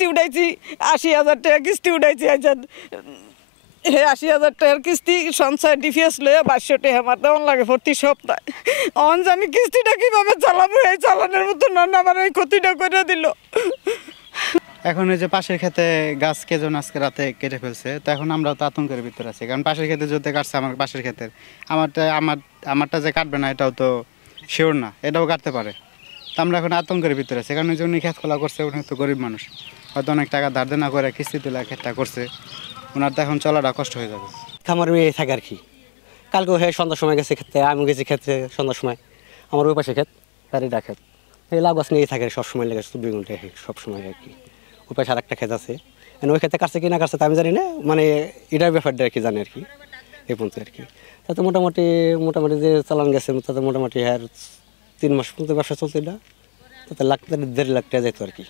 কিস্তি উঠাইছি 80,000 টাকা কিস্তি উঠাইছি আচ্ছা 80,000 টাকার কিস্তি সঞ্চয় ডিপিএস লয়ে 2200 টাকা আমার দেওয়ান লাগে প্রতি সপ্তাহে অন জানি কিস্তিটা কিভাবে চালাবো এই চালানোর মতো না আমার এই ক্ষতিটা করে দিল। এখন এই যে পাশের ক্ষেতে গাছ কেজন আজকে রাতে কেটে ফেলছে, তো এখন আমরা তো আতঙ্কের ভিতরে আছি, কারণ পাশের ক্ষেতে যদি কাটছে আমার পাশের ক্ষেতের আমারটা যে কাটবে না এটাও তো শিওর না, এটাও কাটতে পারে। তো আমরা এখন আতঙ্কের ভিতরে আছি, কারণ উনি ক্ষেত খোলা করছে, উনি তো গরিব মানুষ, হয়তো অনেক টাকা ধার দেনা করে কিস্তি তুলে ক্ষেতটা করছে, ওনার তো এখন চলাটা কষ্ট হয়ে যাবে। খামার মেয়ে থাকে আর কি। কালকেও সন্ধ্যার সময় গেছে খেতে, আমি গেছি খেতে সন্ধ্যার সময়, আমার ওই পাশে ক্ষেত তারিটা ক্ষেত, এই লাউ গাছ নিয়েই থাকে সবসময় লেগে 24 ঘন্টা সবসময় আর কি। ওই পাশে আর একটা ক্ষেত আছে, ওই ক্ষেতে কাটছে কি না কাটছে তা আমি জানি না, মানে এটার ব্যাপারটা আর কি জানি আর কি, এই পর্যন্ত আর কি। তাতে মোটামুটি যে চালান গেছে তাতে মোটামুটি 3 মাস পর্যন্ত ব্যবসা চলছে, এটা তাতে 1.5 লাখ টাকা যেত আর কি।